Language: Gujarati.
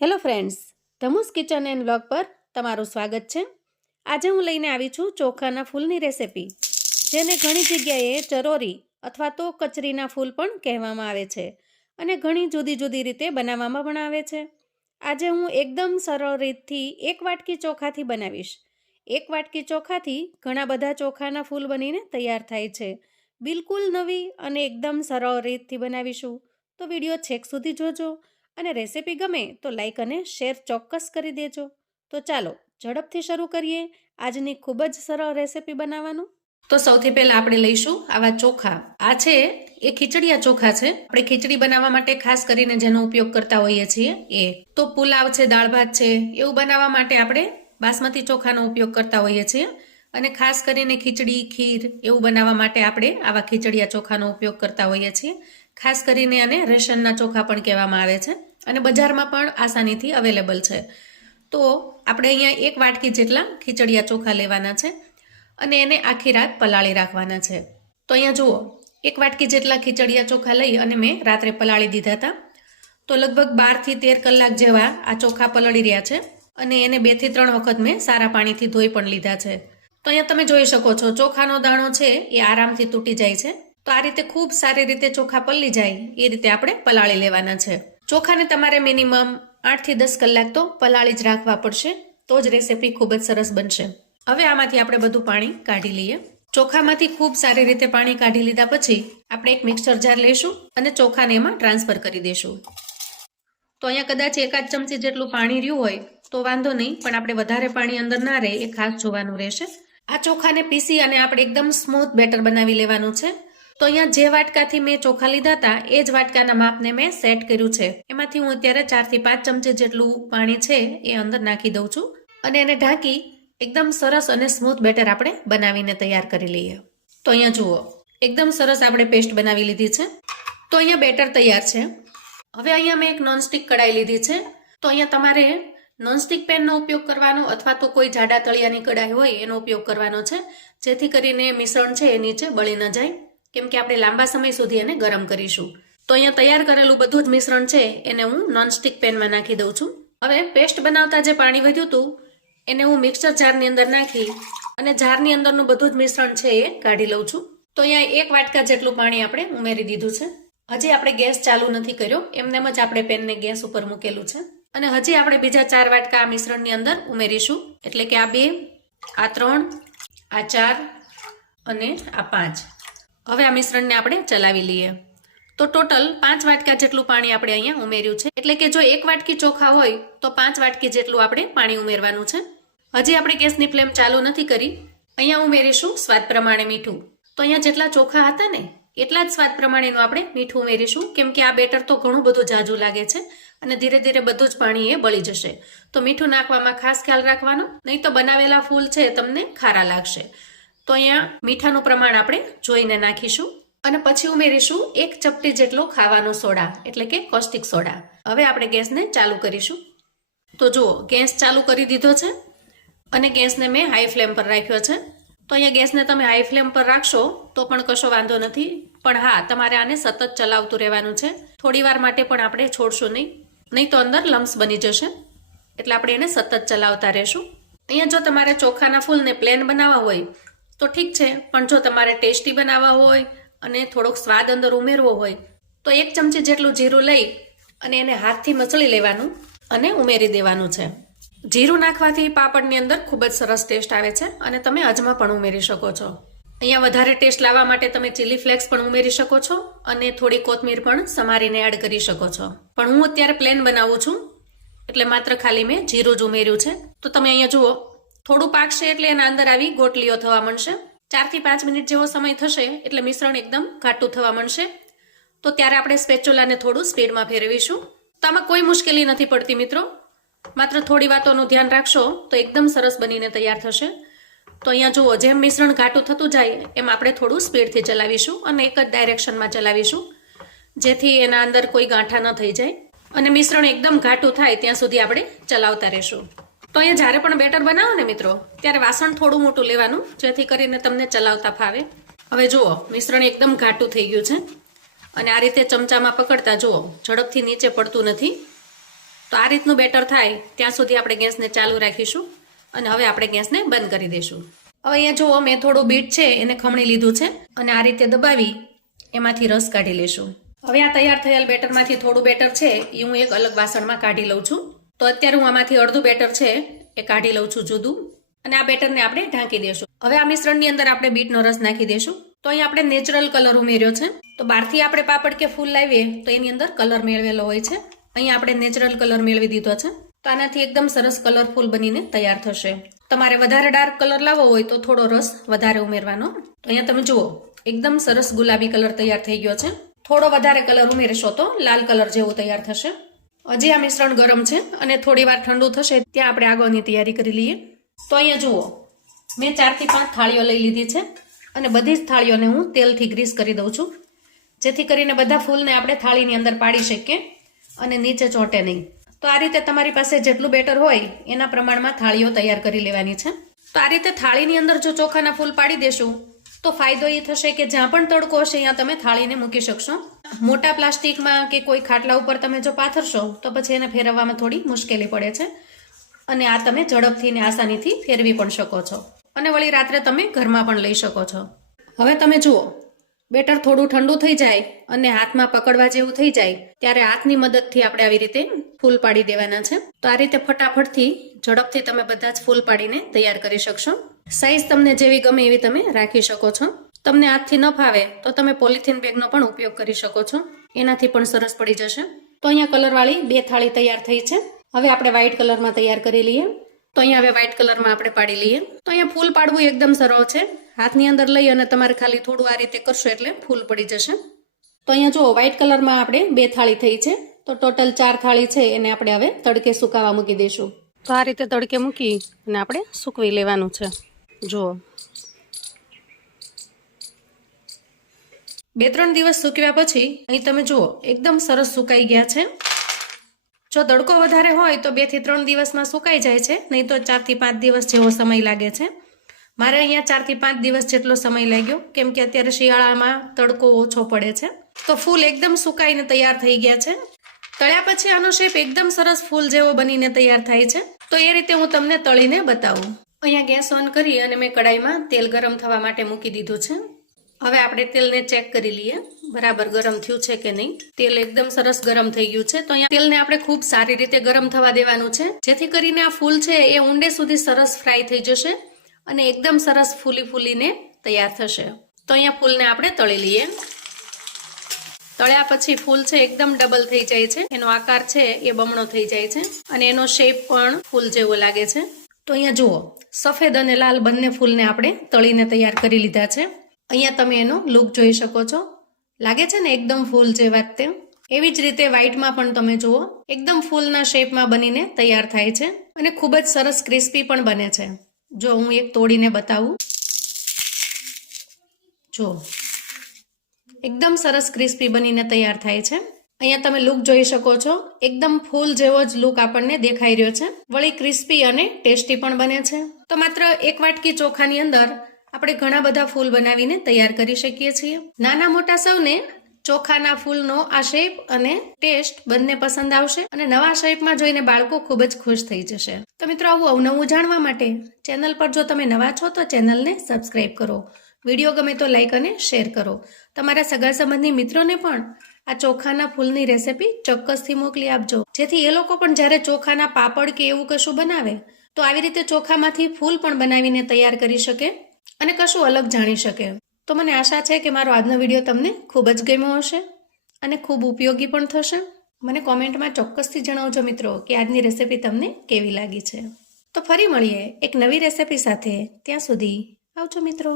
Hello friends, Dhamu's kitchen and vlog પર તમારું સ્વાગત છે। આજે હું લઈને આવી છું ચોખાના ફૂલની રેસિપી, જેને ઘણી જગ્યાએ ચરોરી અથવા તો કચરીના ફૂલ પણ કહેવામાં આવે છે અને ઘણી જુદી જુદી રીતે બનાવવામાં પણ આવે છે। આજે હું એકદમ સરળ રીતથી એક વાટકી ચોખાથી બનાવીશ। એક વાટકી ચોખાથી ઘણા બધા ચોખાના ફૂલ બનીને તૈયાર થાય છે। બિલકુલ નવી અને એકદમ સરળ રીતથી બનાવીશું, તો વિડીયો છેક સુધી જોજો અને રેસિપી ગમે તો લાઈક અને શેર ચોક્કસ કરી દેજો। તો ચાલો ઝડપથી શરૂ કરીએ આજની ખૂબ જ સરળ રેસિપી બનાવવાનું। તો સૌથી પહેલા આપણે લઈશું આવા ચોખા। આ છે એ ખીચડિયા ચોખા છે। આપણે ખીચડી બનાવવા માટે ખાસ કરીને જેનો ઉપયોગ કરતા હોઈએ છીએ એ તો પુલાવ છે, દાળ ભાત છે, એવું બનાવવા માટે આપણે બાસમતી ચોખાનો ઉપયોગ કરતા હોઈએ છીએ અને ખાસ કરીને ખીચડી, ખીર એવું બનાવવા માટે આપણે આવા ખીચડિયા ચોખાનો ઉપયોગ કરતા હોઈએ છીએ। ખાસ કરીને આને રેશનના ચોખા પણ કહેવામાં આવે છે અને બજારમાં પણ આસાનીથી અવેલેબલ છે। તો આપણે અહીંયા એક વાટકી જેટલા ખીચડિયા ચોખા લેવાના છે અને એને આખી રાત પલાળી રાખવાના છે। તો અહીંયા જુઓ, એક વાટકી જેટલા ખીચડિયા ચોખા લઈ અને મેં રાત્રે પલાળી દીધા હતા। તો લગભગ 12 થી 13 કલાક જેવા આ ચોખા પલળી રહ્યા છે અને એને 2 થી 3 વખત મેં સારા પાણીથી ધોઈ પણ લીધા છે। તો અહીંયા તમે જોઈ શકો છો, ચોખાનો દાણો છે એ આરામથી તૂટી જાય છે। તો આ રીતે ખૂબ સારી રીતે ચોખા પલળી જાય એ રીતે આપણે પલાળી લેવાના છે। ચોખાને તમારે મિનિમમ 8 થી 10 કલાક તો પલાળી જ રાખવા પડશે, તો જ રેસિપી ખૂબ જ સરસ બનશે। હવે આમાંથી આપણે બધું પાણી કાઢી લઈએ। ચોખામાંથી ખૂબ સારી રીતે પાણી કાઢી લીધા પછી આપણે એક મિક્સર જાર લઈશું અને ચોખાને એમાં ટ્રાન્સફર કરી દઈશું। તો અહીંયા કદાચ 1 ચમચી જેટલું પાણી રહ્યું હોય તો વાંધો નહીં, પણ આપણે વધારે પાણી અંદર ના રહે એ ખાસ જોવાનું રહેશે। આ ચોખાને પીસી અને આપણે એકદમ સ્મૂથ બેટર બનાવી લેવાનું છે। તો અહીંયા જે વાટકાથી મેં ચોખા લીધા હતા એ જ વાટકાના માપને મેં સેટ કર્યું છે। એમાંથી હું અત્યારે 4 થી 5 ચમચી જેટલું પાણી છે એ અંદર નાખી દઉં છું અને એને ઢાંકી એકદમ સરસ અને સ્મૂથ બેટર આપણે બનાવીને તૈયાર કરી લઈએ। તો અહીંયા જુઓ, એકદમ સરસ આપણે પેસ્ટ બનાવી લીધી છે। તો અહીંયા બેટર તૈયાર છે। હવે અહીંયા મેં એક નોનસ્ટિક કડાઈ લીધી છે। તો અહીંયા તમારે નોનસ્ટિક પેનનો ઉપયોગ કરવાનો અથવા તો કોઈ જાડા તળિયાની કડાઈ હોય એનો ઉપયોગ કરવાનો છે, જેથી કરીને મિશ્રણ છે એ નીચે બળી ન જાય, કેમ કે આપણે લાંબા સમય સુધી એને ગરમ કરીશું। તો અહીંયા તૈયાર કરેલું બધું જ મિશ્રણ છે એને હું નોનસ્ટિક પેનમાં નાખી દઉં છું। હવે પેસ્ટ બનાવતા જે પાણી વધ્યું હતું એને હું મિક્સર જારની અંદર નાખી અને જારની અંદરનું બધું જ મિશ્રણ છે એ કાઢી લઉં છું। તો અહીંયા 1 વાટકા જેટલું પાણી આપણે ઉમેરી દીધું છે। હજી આપણે ગેસ ચાલુ નથી કર્યો, એમનેમ જ આપણે પેનને ગેસ ઉપર મૂકેલું છે અને હજી આપણે બીજા 4 વાટકા આ મિશ્રણની અંદર ઉમેરીશું, એટલે કે આ 2, આ 3, આ 4 અને આ 5। હવે આ મિશ્રણને આપણે ચલાવી લઈએ। તો ટોટલ 5 વાટકા જેટલું પાણી આપણે અહીંયા ઉમેર્યું છે, એટલે કે જો 1 વાટકી ચોખા હોય તો 5 વાટકી જેટલું આપણે પાણી ઉમેરવાનું છે। હજી આપણે ગેસની ફ્લેમ ચાલુ નથી કરી। અહીંયા ઉમેરીશું સ્વાદ પ્રમાણે મીઠું। તો અહીંયા જેટલા ચોખા હતા ને એટલા જ સ્વાદ પ્રમાણેનું આપણે મીઠું ઉમેરીશું, કેમ કે આ બેટર તો ઘણું બધું જાજુ લાગે છે અને ધીરે ધીરે બધું જ પાણી એ બળી જશે। તો મીઠું નાખવામાં ખાસ ખ્યાલ રાખવાનો, નહીં તો બનાવેલા ફૂલ છે તમને ખારા લાગશે। તો અહીંયા મીઠાનું પ્રમાણ આપણે જોઈને નાખીશું અને પછી ઉમેરીશું 1 ચપટી જેટલો ખાવાનો સોડા, એટલે કે કોસ્ટિક સોડા। હવે આપણે ગેસને ચાલુ કરીશું। તો જુઓ, ગેસ ચાલુ કરી દીધો છે અને ગેસને મેં હાઈ ફ્લેમ પર રાખ્યો છે। તો અહીંયા ગેસને તમે હાઈ ફ્લેમ પર રાખશો તો પણ કશો વાંધો નથી, પણ હા, તમારે આને સતત ચલાવતું રહેવાનું છે। થોડી વાર માટે પણ આપણે છોડશું નહીં તો અંદર લમ્સ બની જશે, એટલે આપણે એને સતત ચલાવતા રહેશું। અહીંયા જો તમારે ચોખાના ફૂલને પ્લેન બનાવવા હોય તો ઠીક છે, પણ જો તમારે ટેસ્ટી બનાવવા હોય અને થોડોક સ્વાદ અંદર ઉમેરવો હોય તો 1 ચમચી જેટલું જીરું લઈ અને એને હાથથી મસળી લેવાનું અને ઉમેરી દેવાનું છે। જીરું નાખવાથી પાપડની અંદર ખૂબ જ સરસ ટેસ્ટ આવે છે અને તમે અજમા પણ ઉમેરી શકો છો। અહીંયા વધારે ટેસ્ટ લાવવા માટે તમે ચીલી ફ્લેક્સ પણ ઉમેરી શકો છો અને થોડી કોથમીર પણ સમારીને એડ કરી શકો છો, પણ હું અત્યારે પ્લેન બનાવું છું એટલે માત્ર ખાલી મેં જીરું જ ઉમેર્યું છે। તો તમે અહીંયા જુઓ, થોડું પાકશે એટલે એના અંદર આવી ગોટલીઓ થવા માંડશે। 4 થી 5 મિનિટ જેવો સમય થશે એટલે મિશ્રણ એકદમ ઘાટું થવા માંડશે। તો ત્યારે આપણે સ્પેચ્યુલાને થોડું સ્પીડમાં ફેરવીશું। તો આમાં કોઈ મુશ્કેલી નથી પડતી મિત્રો, માત્ર થોડી વાતોનું ધ્યાન રાખશો તો એકદમ સરસ બનીને તૈયાર થશે। તો અહીંયા જુઓ, જેમ મિશ્રણ ઘાટું થતું જાય એમ આપણે થોડું સ્પીડથી ચલાવીશું અને એક જ ડાયરેક્શનમાં ચલાવીશું, જેથી એના અંદર કોઈ ગાંઠા ન થઈ જાય અને મિશ્રણ એકદમ ઘાટું થાય ત્યાં સુધી આપણે ચલાવતા રહેશું। તો અહીંયા જ્યારે પણ બેટર બનાવો ને મિત્રો, ત્યારે વાસણ થોડું મોટું લેવાનું, જેથી કરીને તમને ચલાવતા ફાવે। હવે જુઓ, મિશ્રણ એકદમ ઘાટું થઈ ગયું છે અને આ રીતે ચમચામાં પકડતા જુઓ ઝડપથી નીચે પડતું નથી। તો તો આ રીતનું બેટર થાય ત્યાં સુધી આપણે ગેસને ચાલુ રાખીશું અને હવે આપણે ગેસને બંધ કરી દઈશું. હવે અહીંયા જુઓ મેં થોડું બીટ છે એને ખમણી લીધું છે અને આ રીતે દબાવી એમાંથી રસ કાઢી લઈશું. હવે આ તૈયાર થયેલ બેટરમાંથી થોડું બેટર છે એ હું એક અલગ વાસણમાં કાઢી લઉં છું. તો અત્યારે હું આમાંથી અડધું બેટર છે એ કાઢી લઉં છું જુદું અને આ બેટરને આપણે ઢાંકી દઈશું. હવે આ મિશ્રણની અંદર આપણે બીટનો રસ નાખી દઈશું. તો અહીં આપણે નેચરલ કલર ઉમેર્યો છે. તો બહારથી આપણે પાપડ કે ફૂલ લાવીએ તો એની અંદર કલર મેળવેલો હોય છે. અહીંયા આપણે નેચરલ કલર મેળવી દીધો છે. તો આનાથી એકદમ સરસ કલરફુલ બનીને તૈયાર થશે. તમારે વધારે ડાર્ક કલર લાવવો હોય તો થોડો રસ વધારે ઉમેરવાનો. તો અહીંયા તમે જુઓ એકદમ સરસ ગુલાબી કલર તૈયાર થઈ ગયો છે. થોડો વધારે કલર ઉમેરશો તો લાલ કલર જેવું તૈયાર થશે. હજી આ મિશ્રણ ગરમ છે અને થોડી વાર ઠંડુ થશે ત્યાં આપણે આગળની તૈયારી કરી લઈએ. તો અહીંયા જુઓ મેં 4 થી 5 થાળીઓ લઈ લીધી છે અને બધી જ થાળીઓને હું તેલથી ગ્રીસ કરી દઉં છું, જેથી કરીને બધા ફૂલને આપણે થાળીની અંદર પાડી શકીએ અને નીચે ચોંટે નહીં. તો આ રીતે તમારી પાસે જેટલું બેટર હોય એના પ્રમાણમાં થાળીઓ તૈયાર કરી લેવાની છે. તો આ રીતે થાળીની અંદર જો ચોખાના ફૂલ પાડી દેશું તો ફાયદો એ થશે કે જ્યાં પણ તડકો હશે ત્યાં તમે થાળીને મૂકી શકશો. મોટા પ્લાસ્ટિકમાં કે કોઈ ખાટલા ઉપર તમે જો પાથરશો તો પછી એને ફેરવવામાં થોડી મુશ્કેલી પડે છે અને આ તમે ઝડપથી ને આસાનીથી ફેરવી પણ શકો છો અને વળી રાત્રે તમે ઘરમાં પણ લઈ શકો છો. હવે તમે જુઓ બેટર થોડું ઠંડુ થઈ જાય અને હાથમાં પકડવા જેવું થઈ જાય ત્યારે હાથની મદદથી આપણે આવી રીતે ફૂલ પાડી દેવાના છે. તો આ રીતે ફટાફટથી ઝડપથી તમે બધા જ ફૂલ પાડીને તૈયાર કરી શકશો. સાઈઝ તમને જેવી ગમે એવી તમે રાખી શકો છો. તમને હાથથી ન ફાવે તો તમે પોલિથીન બેગનો પણ ઉપયોગ કરી શકો છો, એનાથી પણ સરસ પડી જશે. તો અહીંયા કલરવાળી 2 થાળી તૈયાર થઈ છે. હવે આપણે વ્હાઇટ કલરમાં તૈયાર કરી લઈએ. તો અહીંયા હવે વ્હાઇટ કલરમાં આપણે પાડી લઈએ. તો અહીંયા ફૂલ પાડવું એકદમ સરળ છે. હાથની અંદર લઈ અને તમારે ખાલી થોડું આ રીતે કરશો એટલે ફૂલ પડી જશે. તો અહીંયા જુઓ વ્હાઇટ કલરમાં આપણે 2 થાળી થઈ છે. તો ટોટલ 4 થાળી છે એને આપણે હવે તડકે સુકાવા મૂકી દઈશું. તો આ રીતે તડકે મૂકી અને આપણે સૂકવી લેવાનું છે. જુઓ 2-3 દિવસ સૂકવ્યા પછી અહીં તમે જુઓ એકદમ સરસ સુકાઈ ગયા છે. જો તડકો વધારે હોય તો 2 થી 3 દિવસમાં સુકાઈ જાય છે, નહીં તો 4 થી 5 દિવસ જેવો સમય લાગે છે. મારે અહીંયા 4 થી 5 દિવસ જેટલો સમય લાગ્યો કેમ કે અત્યારે શિયાળામાં તડકો ઓછો પડે છે. તો ફૂલ એકદમ સુકાઈને તૈયાર થઈ ગયા છે. તળ્યા પછી આનો શેપ એકદમ સરસ ફૂલ જેવો બનીને તૈયાર થાય છે. તો એ રીતે હું તમને તળીને બતાવું. અહીંયા ગેસ ઓન કરી અને મેં કડાઈમાં તેલ ગરમ થવા માટે મૂકી દીધું છે. હવે આપણે તેલને ચેક કરી લઈએ બરાબર ગરમ થયું છે કે નહીં. તેલ એકદમ સરસ ગરમ થઈ ગયું છે. તો અહીંયા તેલને આપણે ખૂબ સારી રીતે ગરમ થવા દેવાનું છે, જેથી કરીને આ ફૂલ છે એ ઊંડે સુધી સરસ ફ્રાય થઈ જશે અને એકદમ સરસ ફૂલીને તૈયાર થશે. તો અહીંયા ફૂલને આપણે તળી લઈએ. તળ્યા પછી ફૂલ છે એકદમ ડબલ થઈ જાય છે, એનો આકાર છે એ બમણો થઈ જાય છે અને એનો શેપ પણ ફૂલ જેવો લાગે છે. તો અહીંયા જુઓ સફેદ અને લાલ બંને ફૂલને આપણે તળીને તૈયાર કરી લીધા છે. અહીંયા તમે એનો લુક જોઈ શકો છો, લાગે છે ને એકદમ ફૂલ જેવા જ તેમ. એવી જ રીતે વ્હાઇટમાં પણ તમે જુઓ એકદમ ફૂલના શેપમાં બનીને તૈયાર થાય છે અને ખૂબ જ સરસ ક્રિસ્પી પણ બને છે. જો હું એક તોડીને બતાવું, જો એકદમ સરસ ક્રિસ્પી બનીને તૈયાર થાય છે. અહીંયા તમે લુક જોઈ શકો છો, એકદમ ફૂલ જેવો જ લુક આપણને દેખાઈ રહ્યો છે, વળી ક્રિસ્પી અને ટેસ્ટી પણ બને છે. તો માત્ર 1 વાટકી ચોખાની અંદર આપણે ઘણા બધા ફૂલ બનાવીને તૈયાર કરી શકીએ છીએ. નાના મોટા સૌને ચોખાના ફૂલનો આ શેપ અને ટેસ્ટ બંને પસંદ આવશે અને નવા શેપમાં જોઈને બાળકો ખૂબ જ ખુશ થઈ જશે. તો મિત્રો આવું અવનવું જાણવા માટે ચેનલ પર જો તમે નવા છો તો ચેનલને સબસ્ક્રાઇબ કરો. વિડીયો ગમે તો લાઈક અને શેર કરો. તમારા સગા સંબંધી મિત્રોને પણ આ ચોખાના ફૂલની રેસીપી ચોક્કસથી મોકલી આપજો, જેથી એ લોકો પણ જ્યારે ચોખાના પાપડ કે એવું કશું બનાવે તો આવી રીતે ચોખામાંથી ફૂલ પણ બનાવીને તૈયાર કરી શકે અને કશું અલગ જાણી શકે. તો મને આશા છે કે મારો આજનો વિડીયો તમને ખૂબ જ ગમ્યો હશે અને ખૂબ ઉપયોગી પણ થશે. મને કોમેન્ટમાં ચોક્કસથી જણાવજો મિત્રો કે આજની રેસીપી તમને કેવી લાગી છે. તો ફરી મળીએ એક નવી રેસીપી સાથે. ત્યાં સુધી આવજો મિત્રો.